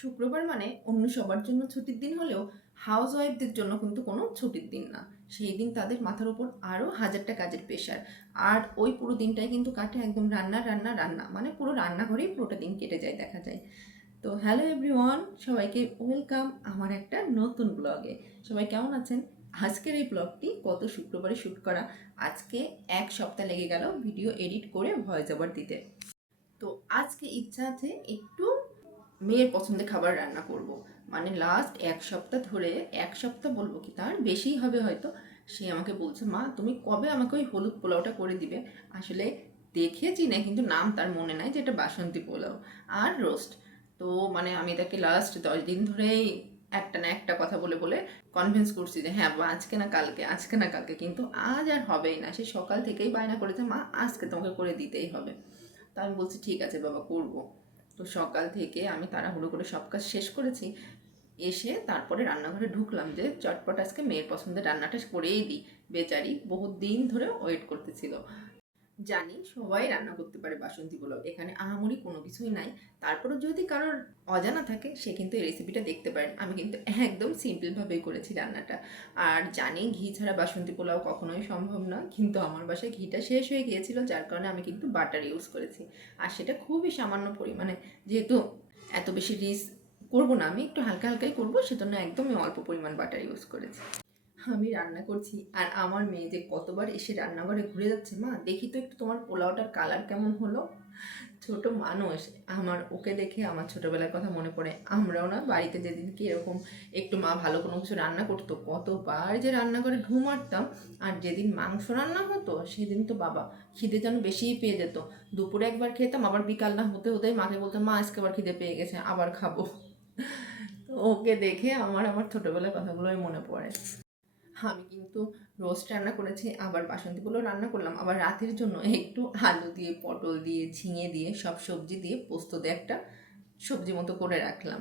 শুক্রবার মানে অন্য সবার জন্য ছুটির দিন হলেও হাউস ওয়াইফদের জন্য কিন্তু কোনো ছুটির দিন না। সেই দিন তাদের মাথার উপর আরও হাজারটা কাজের প্রেশার। আর ওই পুরো দিনটাই কিন্তু কাটে একদম রান্না রান্না রান্না, মানে পুরো রান্নাঘরেই পুরোটা দিন কেটে যায় দেখা যায়। তো হ্যালো এভরিওয়ান, সবাইকে ওয়েলকাম আমার একটা নতুন ব্লগে। সবাই কেমন আছেন? আজকের এই ব্লগটি গত শুক্রবারে শ্যুট করা। আজকে এক সপ্তাহ লেগে গেল ভিডিও এডিট করে ভয়েস ওভার দিতে। তো আজকে ইচ্ছা আছে একটু মেয়ের পছন্দের খাবার রান্না করব। মানে লাস্ট এক সপ্তাহ ধরে, এক সপ্তাহ বলবো কি তার বেশিই হবে হয়তো, সে আমাকে বলছে মা তুমি কবে আমাকে ওই হলুদ পোলাওটা করে দিবে। আসলে দেখেছি না, কিন্তু নাম তার মনে নাই, যেটা বাসন্তী পোলাও আর রোস্ট। তো মানে আমি তাকে লাস্ট 10 দিন ধরেই একটা না একটা কথা বলে বলে কনভিন্স করছি যে হ্যাঁ বাবা, আজকে না কালকে, আজকে না কালকে, কিন্তু আজ আর হবেই না। সে সকাল থেকেই বায়না করেছে মা আজকে তোমাকে করে দিতেই হবে। তা আমি বলছি ঠিক আছে বাবা, করবো। তো সকাল থেকে আমি তাড়াহুড়ো করে সব কাজ শেষ করেছি। এসে তারপরে রান্নাঘরে ঢুকলাম যে চটপট আজকে মেয়ের পছন্দের রান্নাটা করেই দিই। বেচারি বহুত দিন ধরে ওয়েট করতেছিল। জানি সবাই রান্না করতে পারে বাসন্তী পোলাও, এখানে আহামরি কোনো কিছুই নাই। তারপরেও যদি কারোর অজানা থাকে সে কিন্তু এই রেসিপিটা দেখতে পারেন। আমি কিন্তু একদম সিম্পলভাবেই করেছি রান্নাটা। আর জানি ঘি ছাড়া বাসন্তী পোলাও কখনোই সম্ভব না, কিন্তু আমার বাসায় ঘিটা শেষ হয়ে গিয়েছিল, যার কারণে আমি কিন্তু বাটার ইউজ করেছি। আর সেটা খুবই সামান্য পরিমাণে, যেহেতু এত বেশি রিস্ক করবো না, আমি একটু হালকা হালকাই করবো, সেজন্য একদমই অল্প পরিমাণ বাটার ইউজ করেছি। আমি রান্না করছি আর আমার মেয়ে যে কতবার এসে রান্নাঘরে ঘুরে যাচ্ছে, মা দেখি তো একটু তোমার পোলাওটার কালার কেমন হলো। ছোট মানুষ, আমার ওকে দেখে আমার ছোটবেলার কথা মনে পড়ে। আমরাও না বাড়িতে যেদিন কি এরকম একটু মা ভালো কোনো কিছু রান্না করতো, কতবার যে রান্নাঘরে ঢু মারতাম। আর যেদিন মাংস রান্না হতো সেদিন তো বাবা খিদে যেন বেশিই পেয়ে যেত। দুপুরে একবার খেতাম, আবার বিকাল না হতে হতেই মাকে বলতাম মা আজকে আবার খিদে পেয়ে গেছে, আবার খাবো। ওকে দেখে আমার আমার ছোটবেলার কথাগুলোই মনে পড়ে। আমি কিন্তু রোস্ট রান্না করেছি, আবার বাসন্তী পোলাও রান্না করলাম, আবার রাতের জন্য একটু আলু দিয়ে, পটল দিয়ে, ঝিঙে দিয়ে, সব সবজি দিয়ে পোস্ত দিয়ে একটা সবজি মতো করে রাখলাম।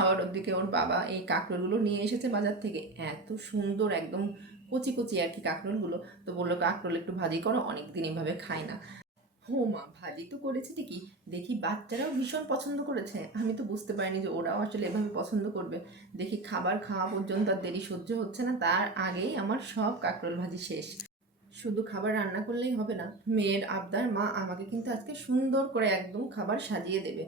আবার ওদিকে ওর বাবা এই কাঁকরোলগুলো নিয়ে এসেছে বাজার থেকে, এত সুন্দর একদম কচি কচি আর কি কাঁকরোলগুলো। তো বললো কাঁকরোল একটু ভাজি করো, অনেকদিন এইভাবে খায় না। ও মা, ভাজি তো করেছে ঠিকই, দেখি বাচ্চারাও ভীষণ পছন্দ করেছে। আমি তো বুঝতে পারিনি যে ওরাও আসলে এভাবে পছন্দ করবে। দেখি খাবার খাওয়া পর্যন্ত আর দেরি সহ্য হচ্ছে না, তার আগেই আমার সব কাঁকরোল ভাজি শেষ। শুধু খাবার রান্না করলেই হবে না, মেয়ের আবদার মা আমাকে কিন্তু আজকে সুন্দর করে একদম খাবার সাজিয়ে দেবে।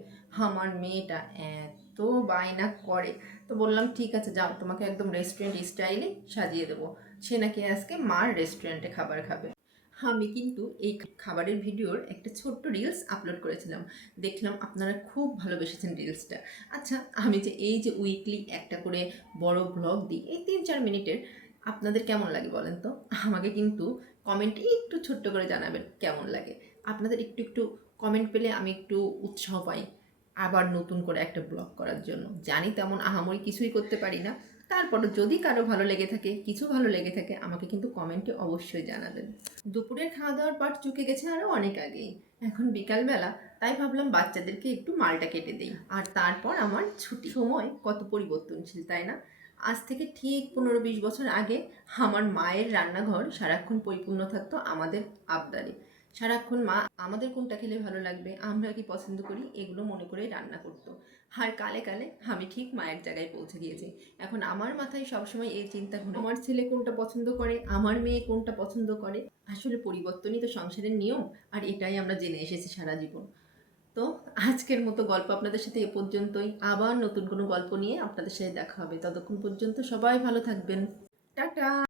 আমার মেয়েটা এত বায়না করে, তো বললাম ঠিক আছে যাও, তোমাকে একদম রেস্টুরেন্ট স্টাইলে সাজিয়ে দেবো। সে নাকি আজকে মার রেস্টুরেন্টে খাবার খাবে। আমি কিন্তু এই খাবারের ভিডিওর একটা ছোট্ট রিলস আপলোড করেছিলাম, দেখলাম আপনারা খুব ভালোবেসেছেন রিলসটা। আচ্ছা, আমি যে এই যে উইকলি একটা করে বড় ব্লগ দিই এই 3-4 মিনিটের, আপনাদের কেমন লাগে বলেন তো? আমাকে কিন্তু কমেন্টে একটু ছোট্ট করে জানাবেন কেমন লাগে। আপনাদের একটু একটু কমেন্ট পেলে আমি একটু উৎসাহ পাই আবার নতুন করে একটা ব্লগ করার জন্য। জানি তেমন আহামরি কিছুই করতে পারি না, তারপরও যদি কারো ভালো লেগে থাকে, কিছু ভালো লেগে থাকে, আমাকে কিন্তু কমেন্টে অবশ্যই জানাবেন। দুপুরের খাওয়া দাওয়ার পাট চুকে গেছে আরও অনেক আগেই, এখন বিকালবেলা, তাই ভাবলাম বাচ্চাদেরকে একটু মালটা কেটে দেই। আর তারপর আমার ছুটি। সময় কত পরিবর্তনশীল, তাই না? আজ থেকে ঠিক 15-20 বছর আগে আমার মায়ের রান্নাঘর সারাক্ষণ পরিপূর্ণ থাকতো আমাদের আবদারে। সারাক্ষণ মা আমাদের কোনটা খেলে ভালো লাগবে, আমরা কি পছন্দ করি, এগুলো মনে করেই রান্না করতো। আর কালে কালে আমি ঠিক মায়ের জায়গায় পৌঁছে গিয়েছি। এখন আমার মাথায় সবসময় এই চিন্তা ঘুরে, আমার ছেলে কোনটা পছন্দ করে, আমার মেয়ে কোনটা পছন্দ করে। আসলে পরিবর্তনই তো সংসারের নিয়ম, আর এটাই আমরা জেনে এসেছি সারা জীবন। তো আজকের মতো গল্প আপনাদের সাথে এ পর্যন্তই, আবার নতুন কোনো গল্প নিয়ে আপনাদের সাথে দেখা হবে। ততক্ষণ পর্যন্ত সবাই ভালো থাকবেন। টাটা।